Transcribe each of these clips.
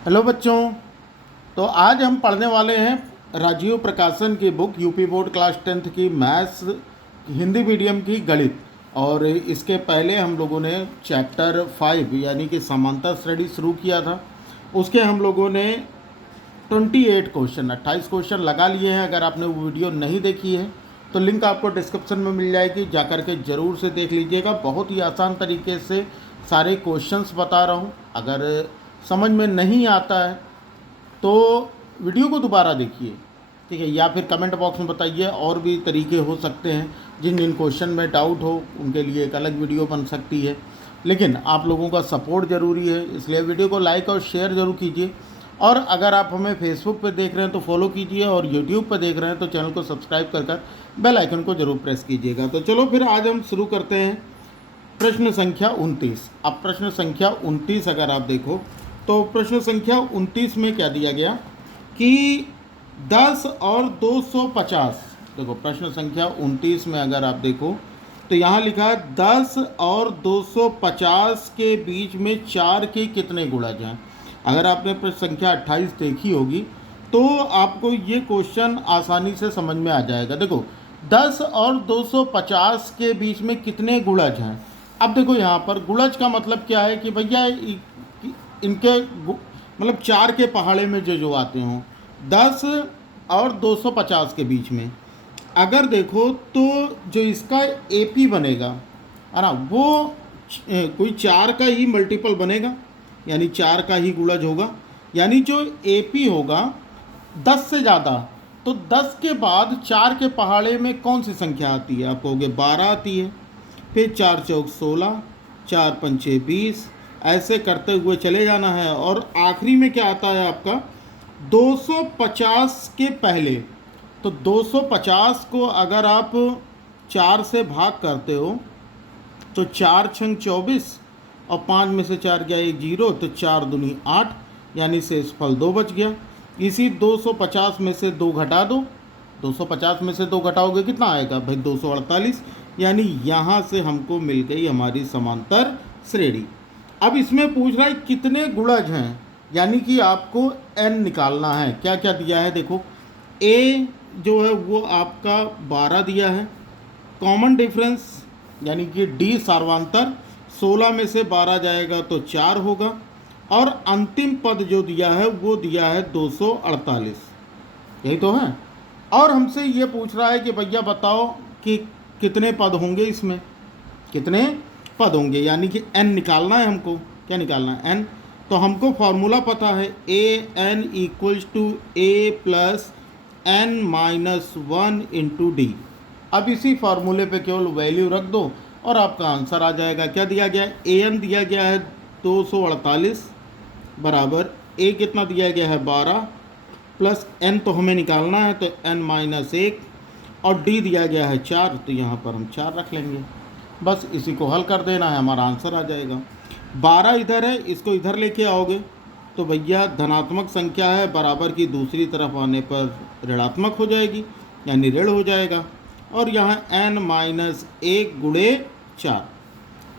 Hello बच्चों। तो आज हम पढ़ने वाले हैं राजीव प्रकाशन की book UP board class 10th की मैथ्स हिंदी मीडियम की गणित। और इसके पहले हम लोगों ने चैप्टर 5 यानी कि समांतर श्रेणी शुरू किया था। उसके हम लोगों ने 28 क्वेश्चन लगा लिए हैं। अगर आपने वो वीडियो नहीं देखी है तो लिंक आपको डिस्क्रिप्शन में मिल जाएगी, जा कर के ज़रूर से देख लीजिएगा। बहुत ही आसान तरीके से सारे क्वेश्चंस बता रहा हूँ। अगर समझ में नहीं आता है तो वीडियो को दोबारा देखिए, ठीक है, या फिर कमेंट बॉक्स में बताइए। और भी तरीके हो सकते हैं, जिन जिन क्वेश्चन में डाउट हो उनके लिए एक अलग वीडियो बन सकती है। लेकिन आप लोगों का सपोर्ट ज़रूरी है, इसलिए वीडियो को लाइक और शेयर ज़रूर कीजिए। और अगर आप हमें फेसबुक पर देख रहे हैं तो फॉलो कीजिए, और यूट्यूब पर देख रहे हैं तो चैनल को सब्सक्राइब कर बेल आइकन को ज़रूर प्रेस कीजिएगा। तो चलो फिर आज हम शुरू करते हैं प्रश्न संख्या 29। अब प्रश्न संख्या 29 अगर आप देखो तो प्रश्न संख्या 29 में क्या दिया गया कि 10 और 250। देखो प्रश्न संख्या 29 में अगर आप देखो तो यहाँ लिखा है 10 और 250 के बीच में 4 के कितने गुणज हैं। अगर आपने प्रश्न संख्या 28 देखी होगी तो आपको ये क्वेश्चन आसानी से समझ में आ जाएगा। देखो 10 और 250 के बीच में कितने गुणज हैं। अब देखो यहाँ पर गुणज का मतलब क्या है कि भैया इनके मतलब 4 के पहाड़े में जो आते हों 10 और 250 के बीच में। अगर देखो तो जो इसका एपी बनेगा है ना, वो कोई 4 का ही मल्टीपल बनेगा, यानी 4 का ही गुणज होगा। यानी जो एपी होगा 10 से ज़्यादा, तो 10 के बाद 4 के पहाड़े में कौन सी संख्या आती है। आप कहोगे 12 आती है, फिर 4 चौक 16, 4 पंचे 20, ऐसे करते हुए चले जाना है। और आखिरी में क्या आता है आपका 250 के पहले। तो 250 को अगर आप 4 से भाग करते हो तो 4 छंग 24 और 5 में से 4 गया 1 0, तो 4 दूनी 8, यानी शेष फल 2 बच गया। इसी 250 में से 2 घटा दो, 250 में से 2 घटाओगे कितना आएगा भाई 248। यानी यहाँ से हमको मिल गई हमारी समांतर श्रेणी। अब इसमें पूछ रहा है कितने गुणज हैं, यानी कि आपको n निकालना है। क्या क्या दिया है देखो, a जो है वो आपका 12 दिया है, कॉमन डिफरेंस यानी कि d सार्वांतर 16 में से 12 जाएगा तो 4 होगा, और अंतिम पद जो दिया है वो दिया है 248। यही तो है। और हमसे ये पूछ रहा है कि भैया बताओ कि कितने पद होंगे, इसमें कितने पद होंगे, यानी कि n निकालना है हमको। क्या निकालना है n, तो हमको फॉर्मूला पता है an equals to a plus n minus 1 into D. अब इसी फार्मूले पे केवल वैल्यू रख दो और आपका आंसर आ जाएगा। क्या दिया गया है, an दिया गया है 248 बराबर a कितना दिया गया है 12 प्लस n तो हमें निकालना है तो n माइनस 1, और d दिया गया है 4, तो यहाँ पर हम 4 रख लेंगे। बस इसी को हल कर देना है, हमारा आंसर आ जाएगा। 12 इधर है, इसको इधर लेके आओगे तो भैया धनात्मक संख्या है, बराबर की दूसरी तरफ आने पर ऋणात्मक हो जाएगी, यानी ऋण हो जाएगा। और यहाँ n माइनस 1 गुणे 4।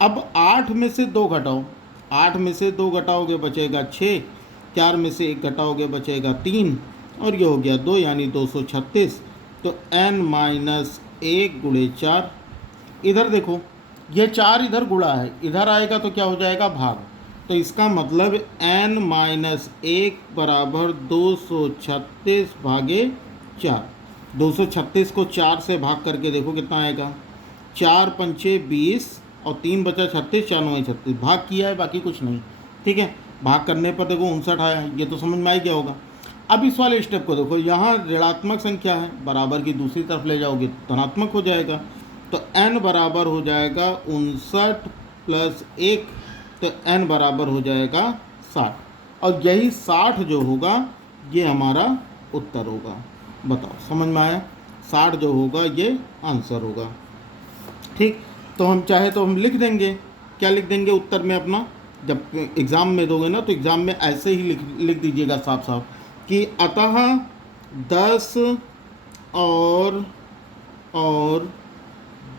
अब 8 में से 2 घटाओ, 8 में से 2 घटाओगे बचेगा 6, 4 में से 1 घटाओगे बचेगा 3, और ये हो गया 2, यानी 236। तो n माइनस 1 गुणे 4। इधर देखो ये 4 इधर गुणा है, इधर आएगा तो क्या हो जाएगा भाग। तो इसका मतलब n माइनस 1 बराबर 236 भागे 4। 236 को 4 से भाग करके देखो कितना आएगा, 4 पंचे 20 और 3 बचा 36, 4 9 36, भाग किया है बाकी कुछ नहीं। ठीक है, भाग करने पर देखो 59 आया, ये तो समझ में आ गया होगा। अब इस वाले स्टेप को देखो, यहाँ ऋणात्मक संख्या है, बराबर की दूसरी तरफ ले जाओगे तो धनात्मक हो जाएगा। तो n बराबर हो जाएगा 59 प्लस 1, तो n बराबर हो जाएगा 60, और यही 60 जो होगा ये हमारा उत्तर होगा। बताओ समझ में आया, 60 जो होगा ये आंसर होगा। ठीक, तो हम चाहे तो हम लिख देंगे, क्या लिख देंगे उत्तर में अपना, जब एग्ज़ाम में दोगे ना तो एग्ज़ाम में ऐसे ही लिख दीजिएगा साफ साफ कि अतः 10 और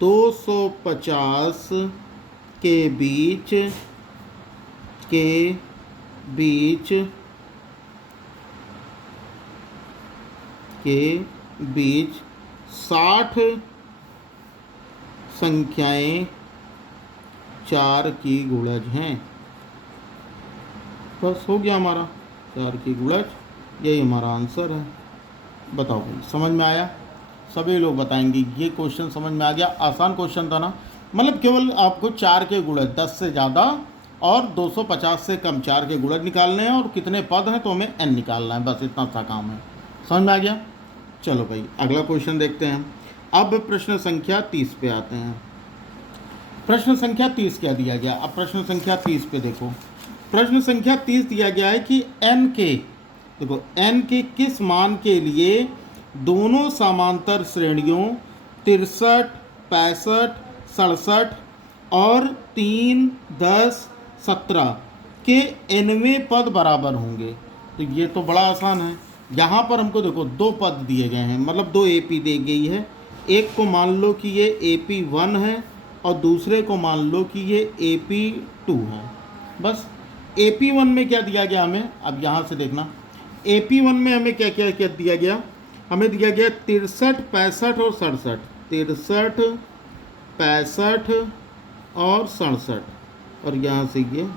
250 के बीच के बीच 60 संख्याएं 4 की गुणज हैं। बस हो गया हमारा 4 की गुणज, यही हमारा आंसर है। बताओ भाई, समझ में आया? सभी लोग बताएंगे ये क्वेश्चन समझ में आ गया। आसान क्वेश्चन था ना, मतलब केवल आपको 4 के गुणज, 10 से ज़्यादा और 250 से कम 4 के गुणज निकालने हैं और कितने पद हैं तो हमें n निकालना है, बस इतना सा काम है। समझ में आ गया? चलो भाई अगला क्वेश्चन देखते हैं। अब प्रश्न संख्या 30 पे आते हैं। प्रश्न संख्या 30 क्या दिया गया? अब प्रश्न संख्या 30 पे देखो। प्रश्न संख्या 30 दिया गया है कि n के, देखो n के किस मान के लिए दोनों समांतर श्रेणियों 63, 65, 67 और 3, 10, 17 के nवें पद बराबर होंगे। तो ये तो बड़ा आसान है। यहाँ पर हमको देखो 2 पद दिए गए हैं, मतलब 2 AP दी गई है। एक को मान लो कि ये AP1 है और दूसरे को मान लो कि ये AP2 है। बस AP1 में क्या दिया गया हमें, अब यहाँ से देखना। AP1 में हमें क्या क्या क्या दिया गया? हमें दिया गया 63, 65 और 67। 63, 65 और 67, और यहाँ से ये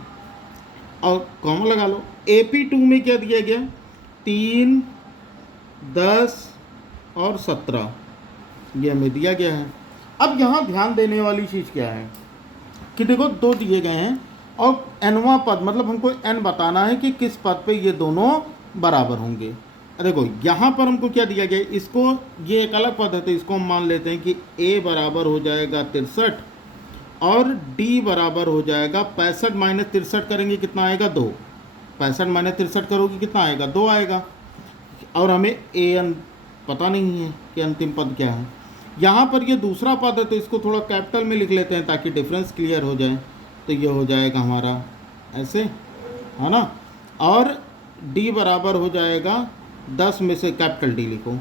और कॉमा लगा लो। AP2 में क्या दिया गया? 3, 10 और 17, ये हमें दिया गया है। अब यहाँ ध्यान देने वाली चीज़ क्या है कि देखो 2 दिए गए हैं और nवां पद, मतलब हमको n बताना है कि किस पद पे ये दोनों बराबर होंगे। देखो यहाँ पर हमको क्या दिया गया, इसको, ये एक अलग पद है तो इसको हम मान लेते हैं कि a बराबर हो जाएगा 63 और d बराबर हो जाएगा 65 माइनस 63 करेंगे कितना आएगा? 2। 65 माइनस 63 करोगे कितना आएगा? 2 आएगा। और हमें an पता नहीं है कि अंतिम पद क्या है। यहाँ पर ये दूसरा पद है तो इसको थोड़ा कैपिटल में लिख लेते हैं ताकि डिफरेंस क्लियर हो जाए। तो ये हो जाएगा हमारा ऐसे, है ना। और d बराबर हो जाएगा 10 में से, कैपिटल D लिखो,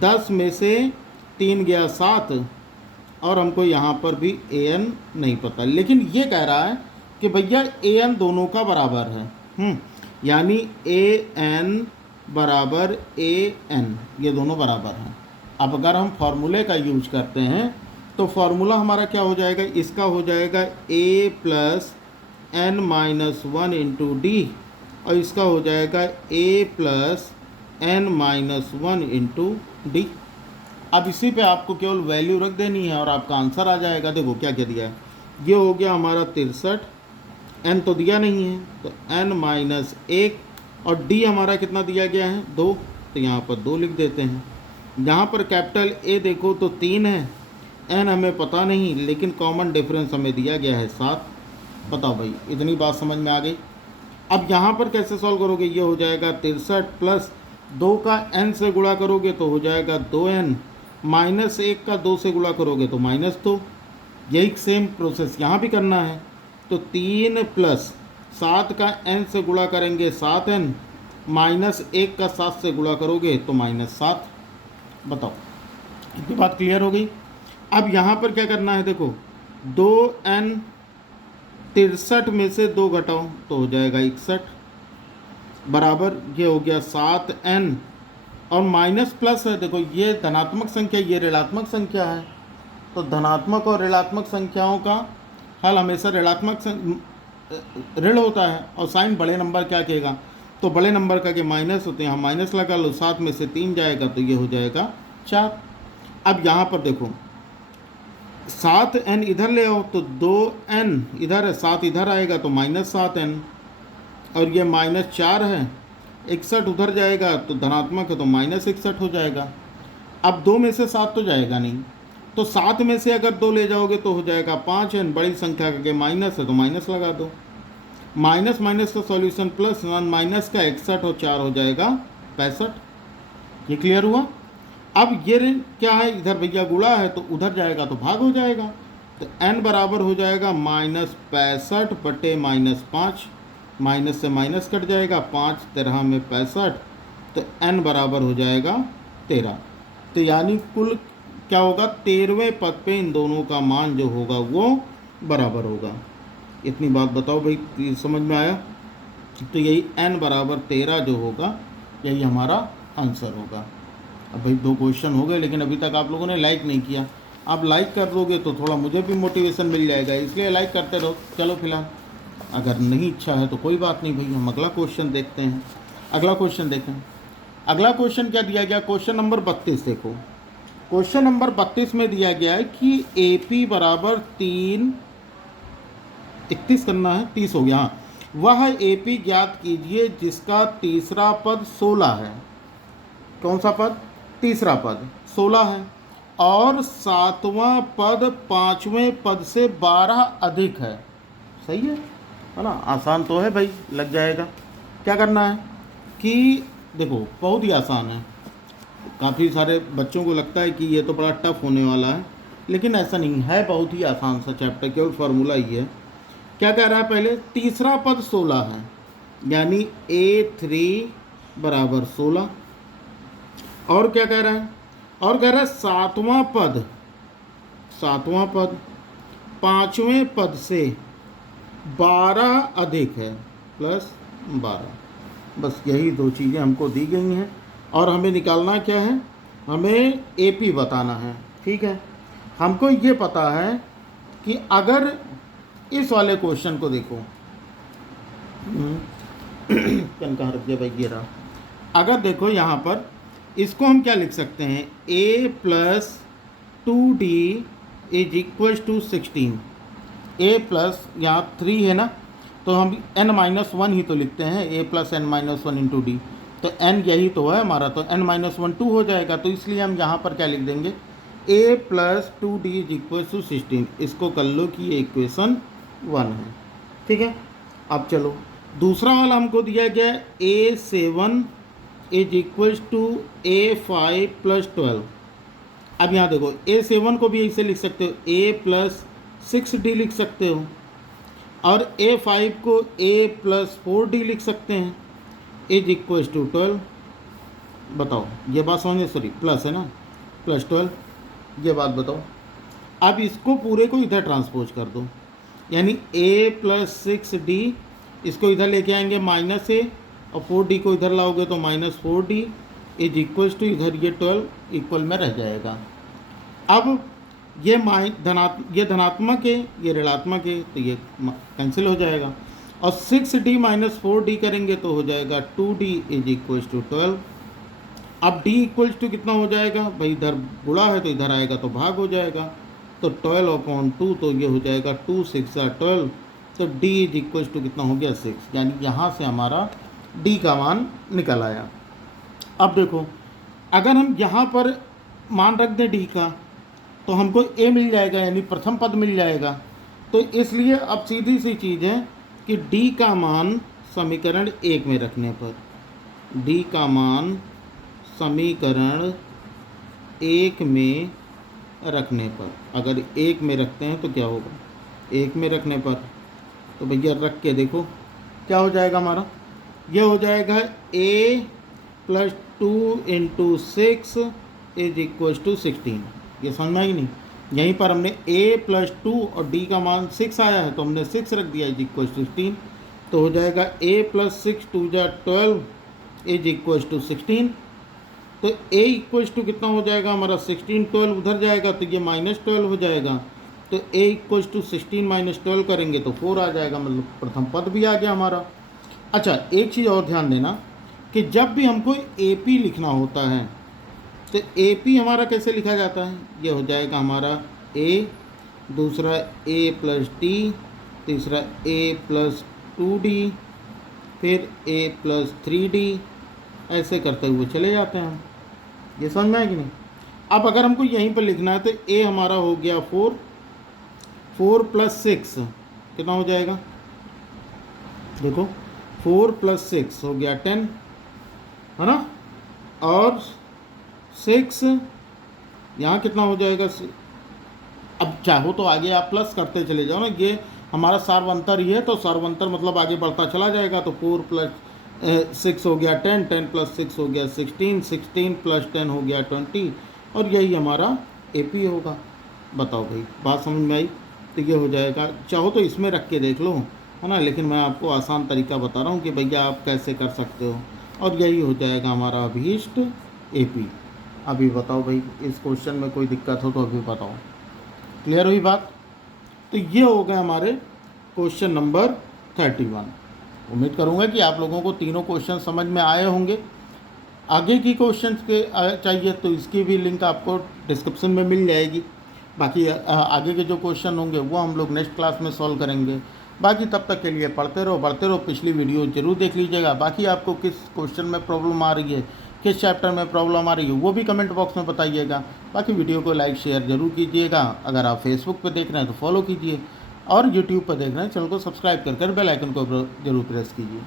10 में से 3 गया 7, और हमको यहाँ पर भी an नहीं पता, लेकिन ये कह रहा है कि भैया an दोनों का बराबर है। यानी an बराबर an, ये दोनों बराबर हैं। अब अगर हम फॉर्मूले का यूज करते हैं तो फॉर्मूला हमारा क्या हो जाएगा? इसका हो जाएगा a plus n minus 1 into D, और इसका हो जाएगा a plus n minus 1 into D. अब इसी पे आपको केवल वैल्यू रख देनी है और आपका आंसर आ जाएगा। देखो क्या क्या दिया है, ये हो गया हमारा 63, n तो दिया नहीं है तो n माइनस 1, और d हमारा कितना दिया गया है? 2, तो यहाँ पर 2 लिख देते हैं। यहाँ पर कैपिटल A देखो तो 3 है, n हमें पता नहीं, लेकिन कॉमन डिफरेंस हमें दिया गया है 7। बताओ भाई, इतनी बात समझ में आ गई? अब यहाँ पर कैसे सॉल्व करोगे? ये हो जाएगा 63 प्लस 2 का n से गुणा करोगे तो हो जाएगा 2n, माइनस 1 का 2 से गुणा करोगे तो -2। यही सेम प्रोसेस यहाँ भी करना है। तो 3 प्लस 7 का n से गुणा करेंगे 7n, माइनस 1 का 7 से गुणा करोगे तो -7। बताओ, इतनी बात क्लियर हो गई? अब यहाँ पर क्या करना है? देखो 2n, 63 में से 2 घटाओ तो हो जाएगा 61, बराबर ये हो गया 7n, और माइनस प्लस है। देखो ये धनात्मक संख्या, ये ऋणात्मक संख्या है, तो धनात्मक और ऋणात्मक संख्याओं का हल हमेशा ऋणात्मक ऋण होता है, और साइन बड़े नंबर क्या कहेगा? तो बड़े नंबर का के माइनस होते हैं, हम माइनस लगा लो, 7 में से 3 जाएगा तो ये हो जाएगा 4। अब यहाँ पर देखो 7n इधर ले आओ तो 2n इधर है, 7 इधर आएगा तो -7n, और ये -4 है, 61 उधर जाएगा तो धनात्मक है तो -61 हो जाएगा। अब 2 में से 7 तो जाएगा नहीं, तो 7 में से अगर 2 ले जाओगे तो हो जाएगा 5n, बड़ी संख्या का के माइनस है तो माइनस लगा दो, माइनस माइनस का सॉल्यूशन प्लस, 1 माइनस का 61 और 4 हो जाएगा 65। ये क्लियर हुआ? अब ये क्या है? इधर भैया गुणा है तो उधर जाएगा तो भाग हो जाएगा, तो n बराबर हो जाएगा -65 बटे -5, माइनस से माइनस कट जाएगा, 5 13 में 65, तो n बराबर हो जाएगा 13। तो यानी कुल क्या होगा? 13वें पद पे इन दोनों का मान जो होगा वो बराबर होगा। इतनी बात बताओ भाई, समझ में आया? तो यही n बराबर 13 जो होगा, यही हमारा आंसर होगा। अब भाई 2 क्वेश्चन हो गए, लेकिन अभी तक आप लोगों ने लाइक नहीं किया। आप लाइक कर दोगे तो थोड़ा मुझे भी मोटिवेशन मिल जाएगा, इसलिए लाइक करते रहो। चलो फिलहाल अगर नहीं इच्छा है तो कोई बात नहीं भाई, हम अगला क्वेश्चन देखते हैं। अगला क्वेश्चन देखें। अगला क्वेश्चन क्या दिया गया, क्वेश्चन नंबर 32 देखो। क्वेश्चन नंबर 32 में दिया गया है कि ए पी बराबर 31 करना है, 30 हो गया, हाँ। वह ए पी ज्ञात कीजिए जिसका तीसरा पद 16 है। कौन सा पद? तीसरा पद 16 है और सातवां पद पाँचवें पद से 12 अधिक है। सही है ना? आसान तो है भाई, लग जाएगा। क्या करना है कि देखो, बहुत ही आसान है। काफ़ी सारे बच्चों को लगता है कि ये तो बड़ा टफ होने वाला है, लेकिन ऐसा नहीं है, बहुत ही आसान सा चैप्टर, केवल फार्मूला ही है। क्या कह रहा है? पहले तीसरा पद 16 है, यानी A3 बराबर 16। और क्या कह रहा है? और कह रहा है सातवां पद पाँचवें पद से 12 अधिक है, प्लस 12। बस यही 2 चीज़ें हमको दी गई हैं और हमें निकालना क्या है? हमें AP बताना है। ठीक है, हमको ये पता है कि अगर इस वाले क्वेश्चन को देखो, पेन कहाँ रख दिया भाई, ये रहा। अगर देखो यहाँ पर इसको हम क्या लिख सकते हैं? A plus 2D is equal to 16। A plus यहाँ 3 है ना, तो हम n-1 ही तो लिखते हैं, A plus n-1 into D. तो n यही तो है हमारा, तो n-1 2 हो जाएगा। तो इसलिए हम यहाँ पर क्या लिख देंगे? A plus 2D is equal to 16। इसको कर लो कि ये इक्वेशन 1 है। ठीक है, अब चलो दूसरा वाला हमको दिया गया A7 is equal to A5 plus 12। अब यहाँ देखो, A7 को भी ऐसे लिख सकते हो, A प्लस 6D लिख सकते हो, और A5 को A प्लस 4D लिख सकते हैं, इज इक्वल टू 12। बताओ ये बात समझे? सॉरी, प्लस है ना, प्लस 12। ये बात बताओ। अब इसको पूरे को इधर ट्रांसपोज कर दो, यानी A प्लस 6D, इसको इधर लेके आएंगे माइनस A, और 4D को इधर लाओगे तो minus 4D is equal to, इधर ये 12 इक्वल में रह जाएगा। अब ये धनात्मक है, ये ऋणात्मक है, तो ये कैंसिल हो जाएगा। और 6D माइनस 4D करेंगे तो हो जाएगा 2D इज इक्वल टू 12। अब D इक्वल टू कितना हो जाएगा भाई? इधर गुणा है तो इधर आएगा तो भाग हो जाएगा, तो 12/2, तो ये हो जाएगा 2 6 12। तो D इज इक्वल टू कितना हो गया? 6। यानी यहाँ से हमारा D का मान निकल आया। अब देखो, अगर हम यहाँ पर मान रख दें D का, तो हमको A मिल जाएगा, यानी प्रथम पद मिल जाएगा। तो इसलिए अब सीधी सी चीज़ है कि D का मान समीकरण 1 में रखने पर, D का मान समीकरण 1 में रखने पर, अगर 1 में रखते हैं तो क्या होगा? 1 में रखने पर तो भैया रख के देखो क्या हो जाएगा हमारा? ये हो जाएगा A plus 2 into 6 is equal to 16। ये समझना ही नहीं, यहीं पर हमने A प्लस 2 और D का मान 6 आया है तो हमने 6 रख दिया इज इक्वल टू 16। तो हो जाएगा A प्लस 6 2 जा 12 इज इक्वल टू 16। तो A इक्वल टू कितना हो जाएगा हमारा? 16, 12 उधर जाएगा तो ये -12 हो जाएगा। तो A इक्वल टू 16 माइनस 12 करेंगे तो 4 आ जाएगा, मतलब प्रथम पद भी आ गया हमारा। अच्छा, एक चीज़ और ध्यान देना कि जब भी हमको AP लिखना होता है तो AP हमारा कैसे लिखा जाता है? ये हो जाएगा हमारा A, दूसरा A प्लस D, तीसरा A प्लस 2D, फिर A प्लस 3D, ऐसे करते हुए चले जाते हैं हम। ये समझ में है कि नहीं? अब अगर हमको यहीं पर लिखना है तो A हमारा हो गया 4, 4 प्लस 6 कितना हो जाएगा? देखो 4 प्लस 6 हो गया 10, है ना, और 6 यहाँ कितना हो जाएगा? अब चाहो तो आगे आप प्लस करते चले जाओ ना, ये हमारा सार्वंतर ही है तो सार्वंतर मतलब आगे बढ़ता चला जाएगा। तो 4 प्लस 6 हो गया 10, 10 प्लस 6 हो गया 16, 16 प्लस 10 हो गया 20, और यही हमारा AP होगा। बताओ भाई, बात समझ में आई? तो ये हो जाएगा, चाहो तो इसमें रख के देख लो, है ना, लेकिन मैं आपको आसान तरीका बता रहा हूँ कि भैया आप कैसे कर सकते हो, और यही हो जाएगा हमारा अभीष्ट AP। अभी बताओ भाई, इस क्वेश्चन में कोई दिक्कत हो तो अभी बताओ। क्लियर हुई बात? तो ये हो गए हमारे क्वेश्चन नंबर 31। उम्मीद करूँगा कि आप लोगों को तीनों क्वेश्चन समझ में आए होंगे। आगे की क्वेश्चन के चाहिए तो इसकी भी लिंक आपको डिस्क्रिप्शन में मिल जाएगी। बाकी आगे के जो क्वेश्चन होंगे वो हम लोग नेक्स्ट क्लास में सॉल्व करेंगे। बाकी तब तक के लिए पढ़ते रहो, बढ़ते रहो। पिछली वीडियो जरूर देख लीजिएगा। बाकी आपको किस क्वेश्चन में प्रॉब्लम आ रही है, किस चैप्टर में प्रॉब्लम आ रही है, वो भी कमेंट बॉक्स में बताइएगा। बाकी वीडियो को लाइक शेयर जरूर कीजिएगा। अगर आप फेसबुक पर देख रहे हैं तो फॉलो कीजिए, और यूट्यूब पर देख रहे हैं चैनल को सब्सक्राइब कर बेल आइकन को जरूर प्रेस कीजिए।